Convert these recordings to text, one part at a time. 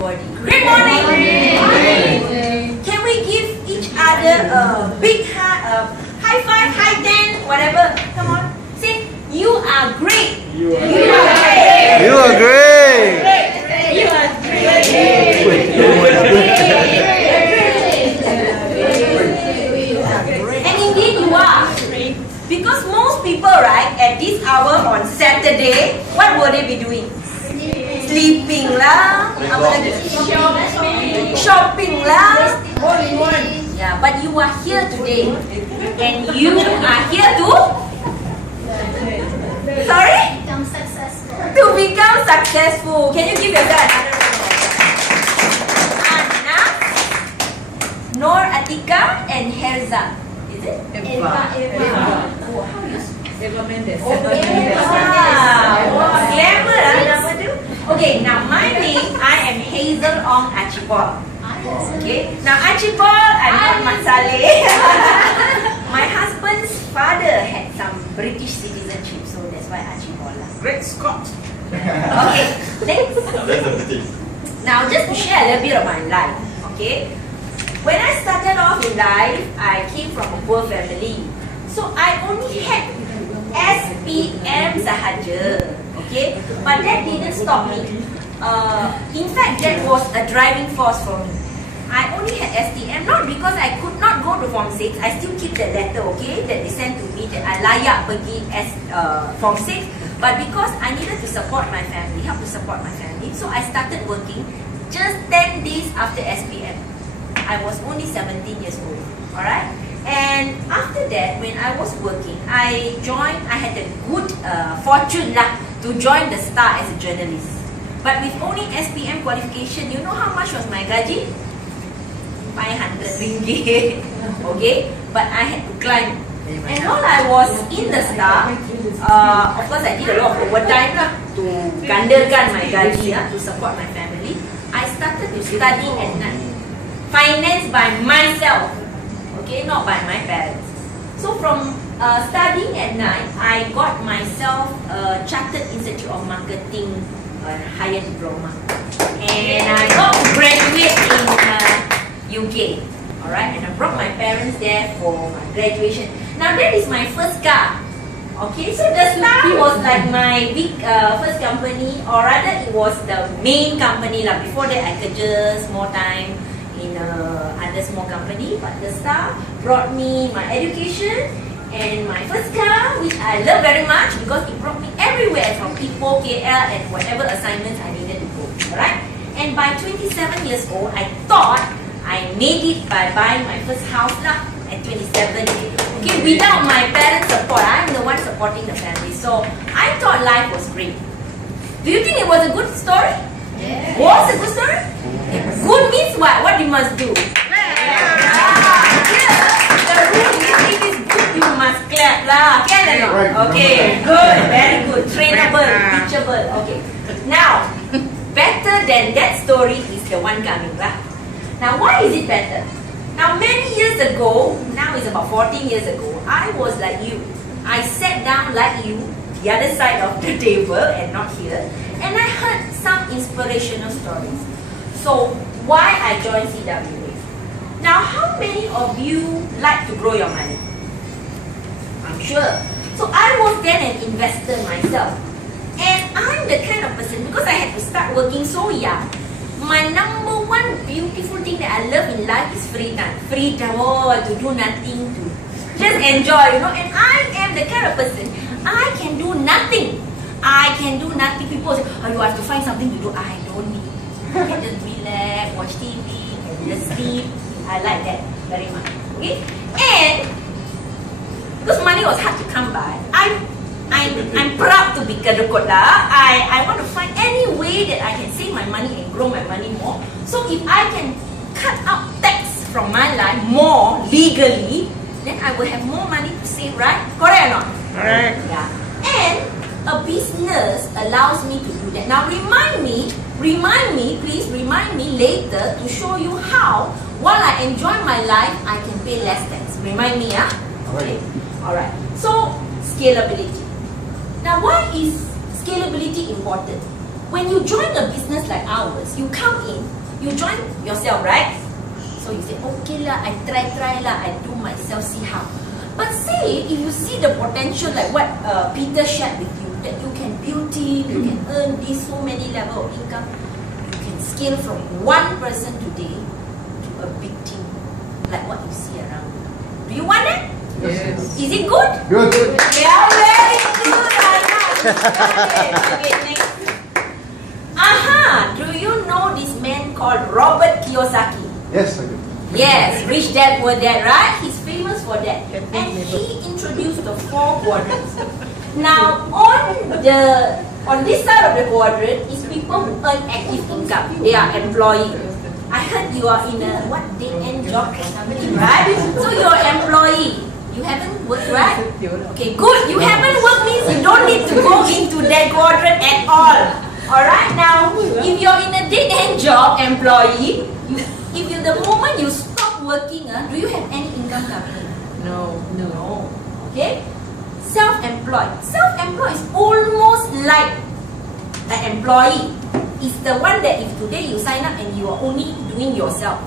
everybody. Great morning. Can we give each other a big high five, high ten, whatever? Come on. Say, you are great. You are great. You are great. You are great. And indeed you are. Because most people, right, at this hour on Saturday, what will they be doing? Sleeping lah. Shopping lah. Yeah, but you are here today. And you are here to? Sorry? Become successful. To become successful. Can you give yourself another round? Anna, Nor Atika, and Hazel. Is it? Eva. Oh, how do you Eva Mendes. Wow, glamour nama tu. Okay, now my name, I am Hazel Ong Archibald. Okay, now Archibald, I'm not Mat Saleh. My husband's father had some British citizenship, so that's why Archibald lah. Great Scott. Okay, thanks. That's the thing. Now, just to share a little bit of my life, okay? When I started off in life, I came from a poor family. So, I only had SPM sahaja, okay? But that didn't stop me. In fact, that was a driving force for me. I only had STM, not because I could not go to Form 6. I still keep that letter, okay, that they sent to me that I layak pergi Form 6. But because I needed to support my family, help to support my family, so I started working just 10 days after SPM. I was only 17 years old, alright? And after that, when I was working, I had a good fortune lah to join the Star as a journalist. But with only SPM qualification, you know how much was my gaji? 500 ringgit. Okay? But I had to climb. And while I was in the Star, of course I did a lot of overtime lah to gandakan my gaji to support my family. I started to study at night. Financed by myself. Okay, not by my parents. So from studying at night, I got myself a Chartered Institute of Marketing higher diploma. And I got to graduate in UK. Alright, and I brought my parents there for my graduation. Now that is my first car. Okay, so the Star was like my big first company, or rather it was the main company lah. Before that I kerja small time in other small company, but the Star brought me my education and my first car, which I love very much because it brought me everywhere from Ipoh, KL, and whatever assignments I needed to go. Alright, and by 27 years old, I thought I made it by buying my first house lah at 27. Okay, without my parents' support, I'm the one supporting the family. So I thought life was great. Do you think it was a good story? Yeah. Was a good story? Good means what? What you must do? The rule is if it's good, you must clap lah. Can or not? Okay, good, very good, trainable, teachable. Okay. Now, better than that story is the one coming lah. Now, why is it better? Now, many years ago, now it's about 14 years ago, I was like you. I sat down like you, the other side of the table and not here, and I heard some inspirational stories. So, why I joined CWA? Now, how many of you like to grow your money? I'm sure. So, I was then an investor myself. And I'm the kind of person, because I had to start working so young, my number one beautiful thing that I love in life is free time. Free time, to do nothing, to just enjoy, you know. And I am the kind of person, I can do nothing. I can do nothing. People say, oh, you have to find something to do. I don't need. I can just relax, watch TV, and just sleep. I like that very much. Okay? And because money was hard to come by, I'm proud to be kedekut lah. I want to find any way that I can save my money and grow my money more. So if I can cut out tax from my life more legally, then I will have more money to save, right? Correct or not? Correct. Yeah. And a business allows me to do that. Now please remind me later to show you how, while I enjoy my life, I can pay less tax. Remind me, Okay. Alright. So, scalability. Now, why is scalability important? when you join a business like ours, you come in, you join yourself, right? So you say, okay lah, I try lah, I do myself, see how. But say, if you see the potential like what Peter shared with you, that you can build team, you can earn this so many level of income, you can scale from one person today to a big team, like what you see around. Do you want it? Yes. Is it good? Good. Yeah, very good. Okay, next. Aha! Do you know this man called Robert Kiyosaki? Yes, I do. Yes, Rich Dad Poor Dad, right? He's famous for that. And he introduced the 4 quadrants. Now, on this side of the quadrant is people who earn active income. They are employees. I heard you are in a dead-end job or something, right? So you're an employee. You haven't worked, right? Okay, good. You haven't worked means you don't need to go into that quadrant at all. Alright, now, if you're in a dead-end job, employee, the moment you stop working, do you have any income coming in? No. Okay? Self-employed. Self-employed is almost like an employee. It's the one that if today you sign up and you are only doing yourself.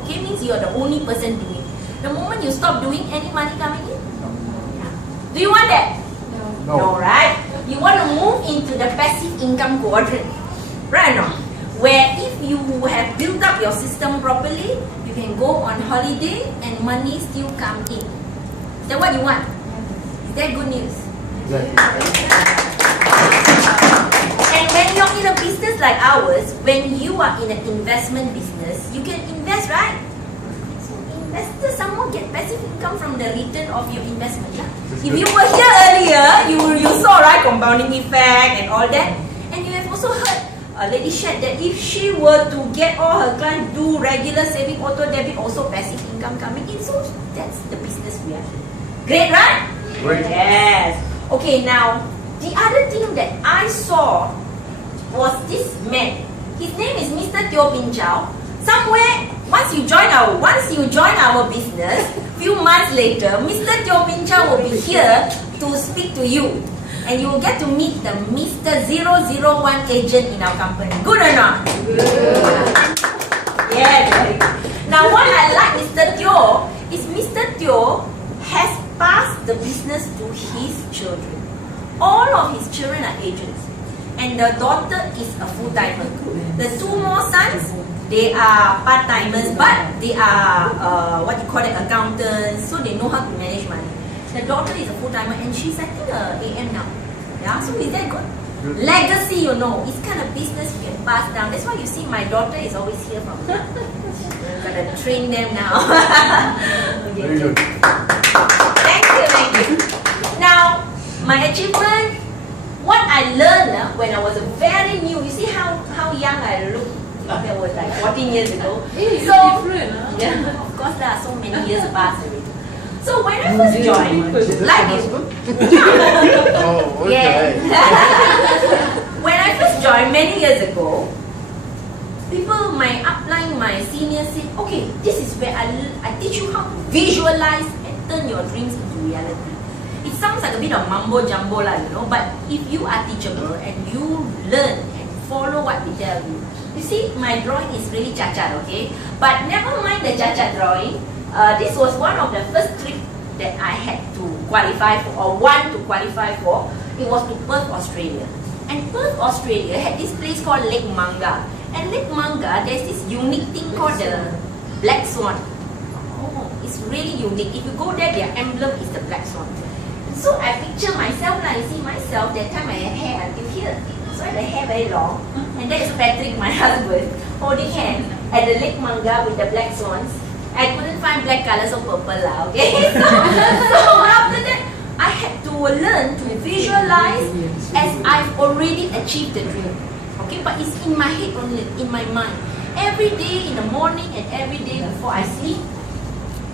Okay, means you are the only person doing. The moment you stop doing, any money coming in? No. Do you want that? No, right? You want to move into the passive income quadrant, right or not? Where if you have built up your system properly, you can go on holiday and money still come in. Is that what you want? Is that good news? And when you're in a business like ours, when you are in an investment business, you can invest, right? Investors somehow get passive income from the return of your investment. Yeah? If you were here earlier, you saw, right, compounding effect and all that. And you have also heard a lady shared that if she were to get all her clients do regular saving, auto debit, also passive income coming in. So that's the business we are in. Great, right? Great. Yes. Okay, now the other thing that I saw was this man. His name is Mr. Teo Bin Chow. Somewhere, once you join our business, few months later, Mr. Teo Bin Chow will be here to speak to you. And you will get to meet the Mr. 001 agent in our company. Good or not? Good. Yeah. Now what I like Mr. Teo is Mr. Teo has passed the business to his children. All of his children are agents. And the daughter is a full-timer. The 2 more sons, they are part-timers, but they are accountants, so they know how to manage money. The daughter is a full-timer and she's I think AM now. Yeah, so is that good? Legacy, you know, it's kind of business you can pass down. That's why you see my daughter is always here from now. Gotta train them now. Okay. Very good. Thank you. Now, my achievement, what I learned when I was very new, you see how young I look. That was like 14 years ago. Hey, so different, huh? Yeah, of course there are so many years passed already. So when I first joined, like this, Oh, okay. when I first joined many years ago, people, my upline, my seniors said, okay, this is where I teach you how to visualize and turn your dreams into reality. It sounds like a bit of mumbo jumbo, you know, but if you are teachable and you learn and follow what we tell you, you see, my drawing is really cacat, okay? But never mind the cacat drawing. This was one of the first trips that I had to qualify for, or want to qualify for. It was to Perth, Australia. And Perth, Australia had this place called Lake Manga. And Lake Manga, there's this unique thing called the Black Swan. Oh, it's really unique. If you go there, their emblem is the Black Swan. So I picture myself, I see myself, that time I had hair until here. So I had the hair very long. And that is Patrick, my husband, holding hands at the Lake Manga with the Black Swans. I couldn't find black color, so purple lah, okay? So after that, I had to learn to visualize as I've already achieved the dream. Okay, but it's in my head only, in my mind. Every day in the morning and every day before I sleep.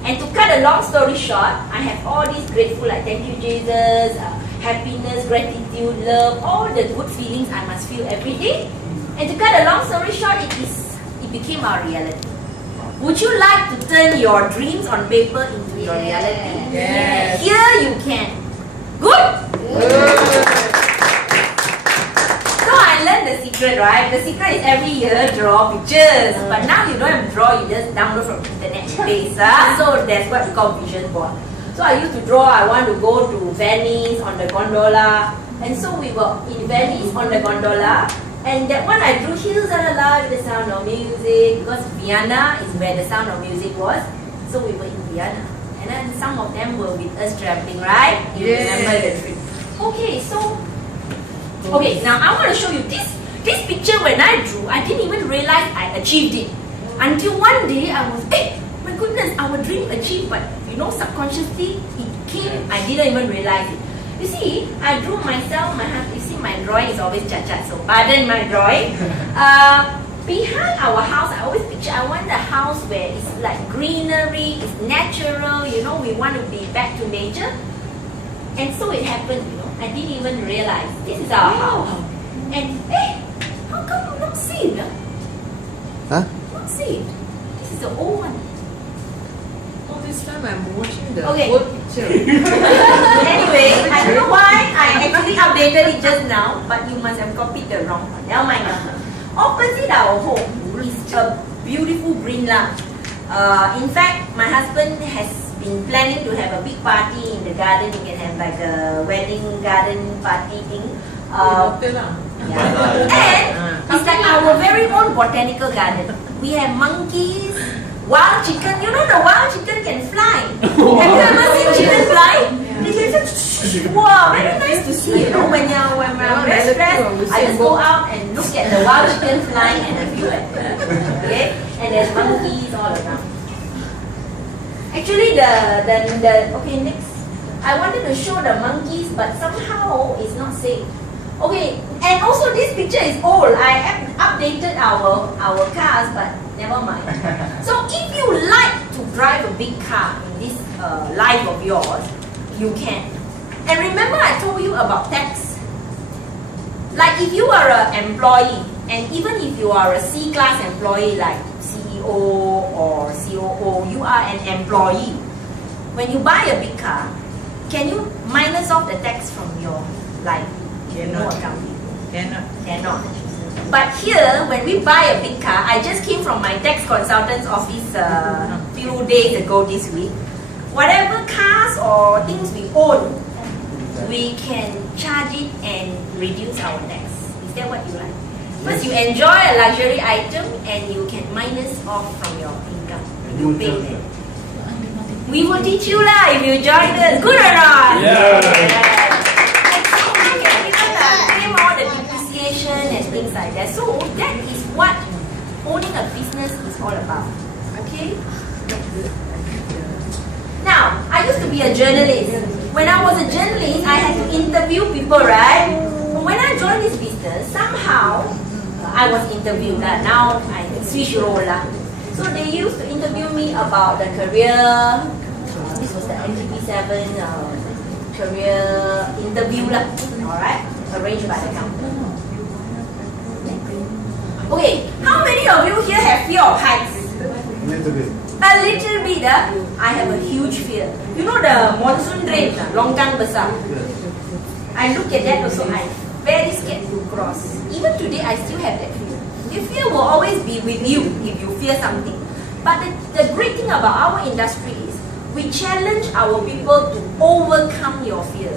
And to cut a long story short, I have all these grateful, like thank you Jesus, happiness, gratitude, love, all the good feelings I must feel every day. And to cut a long story short, it became our reality. Would you like to turn your dreams on paper into your reality? Yes. Here you can. Good? So I learned the secret. secret, right? The secret is every year draw pictures. But now you don't have to draw, you just download from internet base. So that's what we call vision board. So I used to draw, I want to go to Venice on the gondola. And so we were in Venice on the gondola. And that one I drew hills and alive with the sound of music, because Vienna is where the sound of music was. So we were in Vienna. And then some of them were with us traveling, right? You remember the trip. Okay, so now I want to show you this picture. When I drew, I didn't even realize I achieved it. Until one day I was, my goodness, our dream achieved, but you know, subconsciously it came, I didn't even realize it. You see, I drew myself, you see my drawing is always chat, so pardon my drawing. Behind our house, I always picture, I want a house where it's like greenery, it's natural, you know, we want to be back to nature. And so it happened, you know, I didn't even realize this is our house. And how come not saved? Huh? Not saved. This is the old one. All this time I'm watching the Okay. old picture. Anyway, I don't know why I actually updated it just now, but you must have copied the wrong one. Never mind. Opposite our home is a beautiful green lawn. In fact, my husband has been planning to have a big party in the garden. You can have like a wedding garden party thing. Okay lah. And it's like our very own botanical garden. We have monkeys, wild chicken. You know the wild chicken can fly. Have you ever seen chicken fly? They can just, wow, very nice to see. You know, when I'm very stressed, I just go out and look at the wild chicken flying and I feel like that. Okay, and there's monkeys all around. Actually, okay, next. I wanted to show the monkeys, but somehow it's not safe. Okay, and also this picture is old. I have updated our cars, but never mind. So if you like to drive a big car in this life of yours, you can. And remember I told you about tax. Like if you are an employee, and even if you are a C-class employee like CEO or COO, you are an employee. When you buy a big car, can you minus off the tax from your life? No accounting. Cannot. But here, when we buy a big car, I just came from my tax consultant's office a few days ago this week. Whatever cars or things we own, we can charge it and reduce our tax. Is that what you like? First, you enjoy a luxury item and you can minus off from your income. You pay that. We will teach you lah if you join us. Good or not? Yeah. And things like that. So that is what owning a business is all about. Okay? Now, I used to be a journalist. When I was a journalist, I had to interview people, right? When I joined this business, somehow I was interviewed. Now I switch role. So they used to interview me about the career. This was the NTP7 career interview. Alright? Arranged by the company. Okay, how many of you here have fear of heights? Little bit. A little bit. I have a huge fear. You know the monsoon drain, longkang besar. I look at that also, I'm very scared to cross. Even today, I still have that fear. The fear will always be with you if you fear something. But the great thing about our industry is we challenge our people to overcome your fear.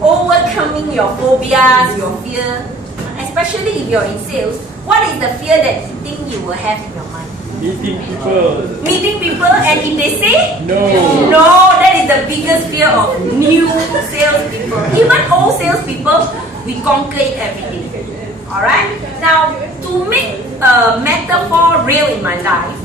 Overcoming your phobias, your fear. Especially if you're in sales, what is the fear that you think you will have in your mind? Meeting people. Meeting people, and if they say No. no, that is the biggest fear of new salespeople. Even old salespeople, we conquer it every day. Alright? Now, to make a metaphor real in my life,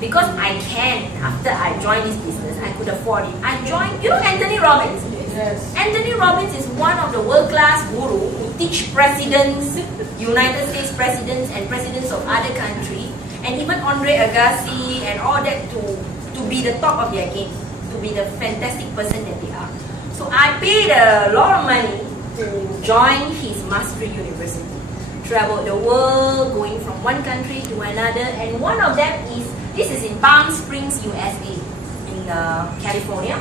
because I can, after I joined this business, I could afford it. I joined, you know Anthony Robbins? Yes. Anthony Robbins is one of the world-class guru who teach presidents, United States presidents and presidents of other countries, and even Andre Agassi and all that to be the top of their game, to be the fantastic person that they are. So I paid a lot of money to join his Mastery University. Traveled the world, going from one country to another, and one of them is, this is in Palm Springs, USA, in California.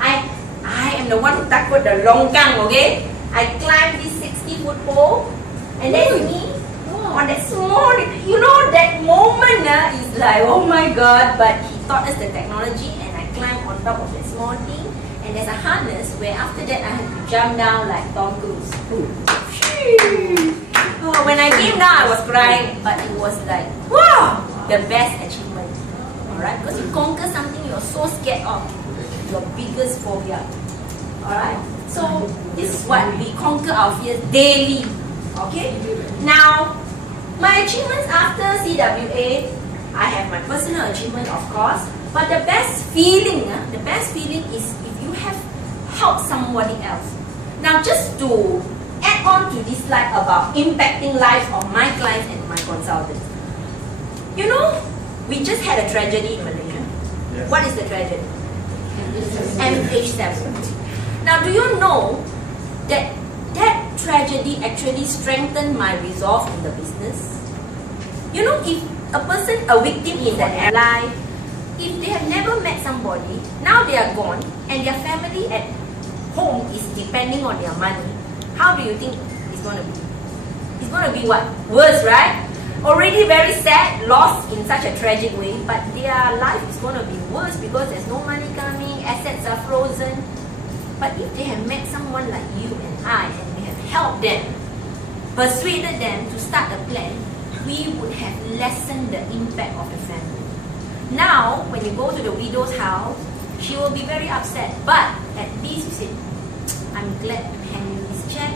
I am the one who tackled the longkang, okay? I climbed this 60-foot pole, And then me, on that small, that moment is like, oh my God, but he taught us the technology and I climbed on top of that small thing and there's a harness where after that I had to jump down like Tom Cruise. Oh, when I came down I was crying, but it was like, wow, the best achievement. Alright, because you conquer something you're so scared of, your biggest phobia. Alright, so this is what we conquer our fears daily. Okay, now my achievements after CWA, I have my personal achievement of course, but the best feeling is if you have helped somebody else. Now just to add on to this slide about impacting lives of my clients and my consultants. We just had a tragedy in Malaysia. Yes. What is the tragedy? R.I.C.H. Now do you know that tragedy actually strengthened my resolve in the business? If a person, a victim in their life, if they have never met somebody, now they are gone and their family at home is depending on their money, how do you think it's going to be? It's going to be what? Worse, right? Already very sad, lost in such a tragic way, but their life is going to be worse because there's no money coming, assets are frozen. But if they have met someone like you and I, and we have helped them, persuaded them to start a plan, we would have lessened the impact of the family. Now, when you go to the widow's house, she will be very upset, but at least you say, I'm glad to hand you this check.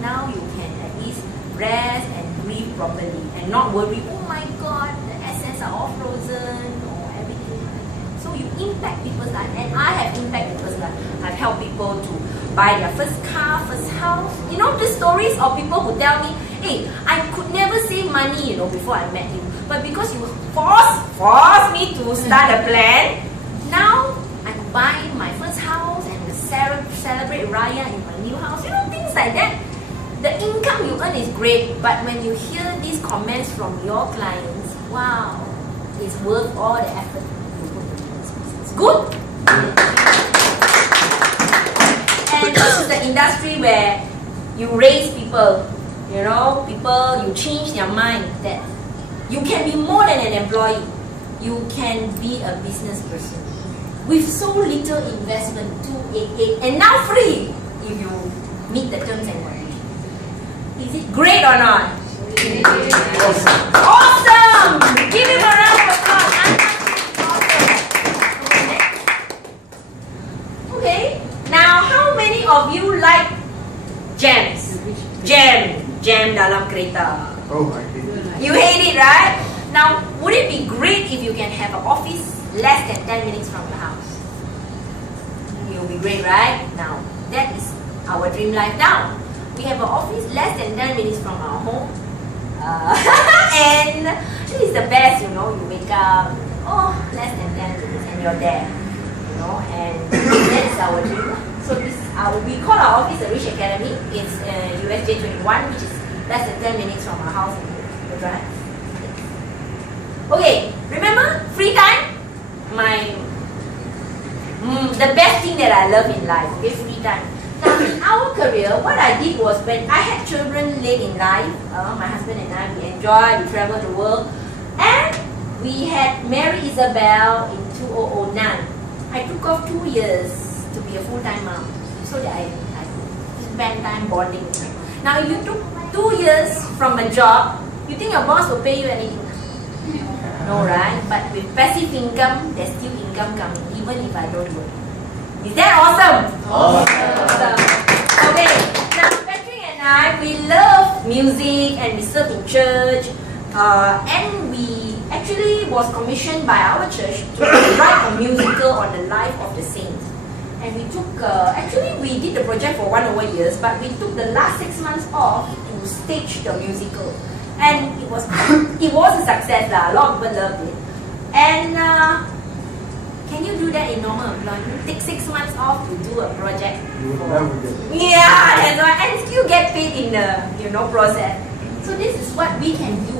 Now you can at least rest and breathe properly and not worry, oh my God, the assets are all frozen or everything. So you impact people's life, and I have impacted people's life. I've helped people to buy their first car, first house. The stories of people who tell me, hey, I could never save money, before I met you. But because you forced me to start a plan, now I could buy my first house and celebrate Raya in my new house. Things like that. The income you earn is great, but when you hear these comments from your clients, wow, it's worth all the effort you put into this business. Good? And this is the industry where you raise people, you change their mind that you can be more than an employee. You can be a business person with so little investment, 288, and now free if you meet the terms and conditions. Is it great or not? Awesome! Give him a round of applause. Okay, now how many of you like jams? Jam dalam kereta. Oh, I hate it. You hate it, right? Now, would it be great if you can have an office less than 10 minutes from your house? It will be great, right? Now, that is our dream life now. We have an office less than 10 minutes from our home. And this is the best, you wake up, less than 10 minutes and you're there. And that's our dream. So we call our office R.I.C.H Academy. It's USJ 21, which is less than 10 minutes from our house in the drive. Okay, remember free time? The best thing that I love in life, okay, free time. Now in our career, what I did was when I had children late in life, my husband and I, we enjoyed, we traveled the world, and we had married Isabel in 2009. I took off 2 years to be a full-time mom, so that I could spend time bonding with her. Now if you took 2 years from a job, you think your boss will pay you anything? No, right? But with passive income, there's still income coming, even if I don't work. Is that awesome? Awesome. Okay, now Patrick and I, we love music and we serve in church, and we actually was commissioned by our church to write a musical on the life of the saints. And we took, actually we did the project for 1 over years, but we took the last 6 months off to stage the musical. And it was a success, a lot of people loved it. And can you do that in normal employment? Take 6 months off to do a project? You would never get it. Yeah, that's right. And still get paid in the process. So this is what we can do.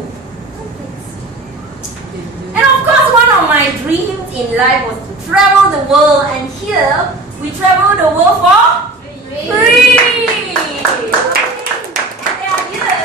And of course, one of my dreams in life was to travel the world. And here, we travel the world for free. And they are here.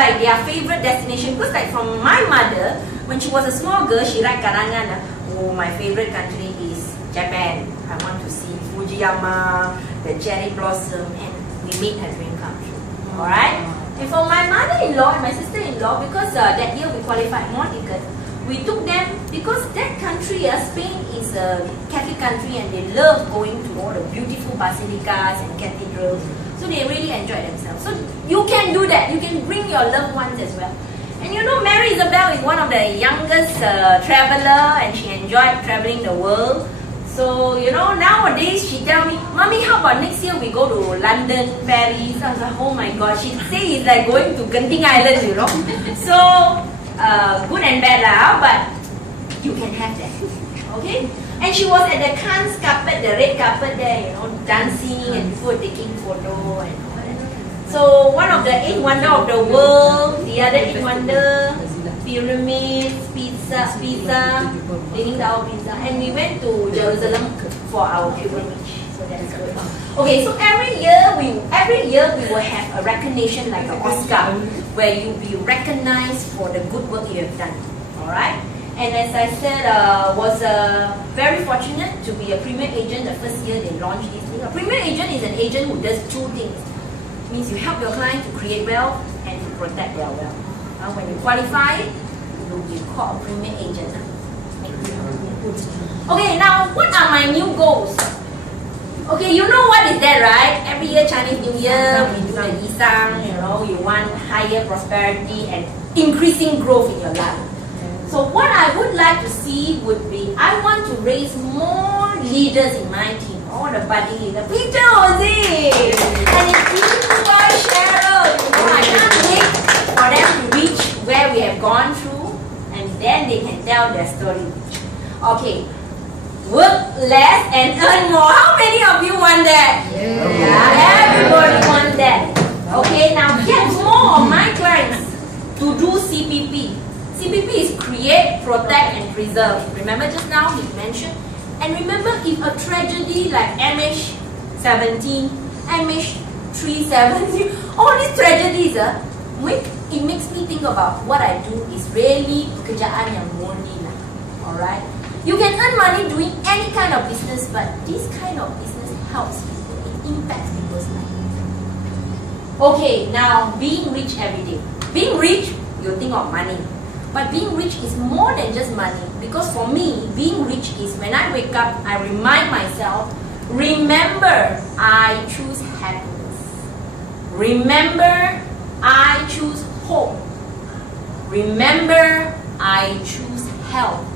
like their favorite destination. Because like from my mother, when she was a small girl, she write karangan. Oh, my favorite country is Japan. I want to see Fujiyama, the cherry blossom, and we made her dream come true. Alright? And for my mother-in-law and my sister-in-law, because that year we qualified more tickets, we took them because that country, Spain, is a Catholic country and they love going to all the beautiful basilicas and cathedrals. So they really enjoy themselves. So you can do that. You can bring your loved ones as well. And you know, Mary Isabel is one of the youngest traveler and she enjoyed traveling the world. So, you know, nowadays she tell me, Mommy, how about next year we go to London, Paris? I was like, oh my God, she say it's like going to Genting Island, you know. So, good and bad lah, but you can have that, okay? And she was at the Cannes carpet, the red carpet there, you know, dancing and before taking photo and all that. So, one of the 8 wonder of the world, the other 8 wonder, pyramids, pizza, Leaning Tower pizza, and we went to Jerusalem for our pilgrimage. So that's good. Okay, so every year we will have a recognition like an Oscar, where you'll be recognized for the good work you have done. All right. And as I said, was very fortunate to be a premier agent the first year they launched this thing. A premier agent is an agent who does 2 things. It means you help your client to create wealth and to protect their wealth. When you qualify, you'll be called a premier agent. Okay, now what are my new goals? Okay, you know what is that, right? Every year, Chinese New Year, we do the Isang, you know, you want higher prosperity and increasing growth in your life. So what I would like to see would be, I want to raise more leaders in my team. All the buddy, the Peter Ozzy, and it's Eva Cheryl. You know, I can't wait for them to reach where we have gone through, and then they can tell their story. Okay, work less and earn more. How many of you want that? Yeah, everybody wants that. Okay, now get more of my clients to do CPP. CPP is create, protect, and preserve. Remember just now he mentioned. And remember, if a tragedy like MH17, MH370, all these tragedies, it makes me think about what I do is really pekerjaan yang murni lah. Alright? You can earn money doing any kind of business, but this kind of business helps people. It impacts people's life. Okay, now being rich every day. Being rich, you think of money. But being rich is more than just money. Because for me, being rich is when I wake up, I remind myself, remember, I choose happiness. Remember, I choose hope. Remember, I choose health.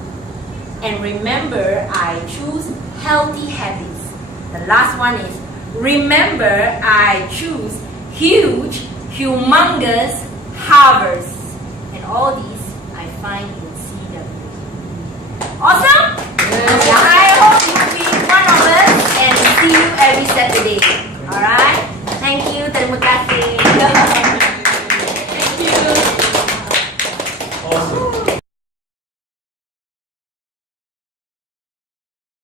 And remember, I choose healthy habits. The last one is, remember, I choose huge, humongous harvests. And all these I find in CW. Awesome? I hope you will be one of us and see you every Saturday.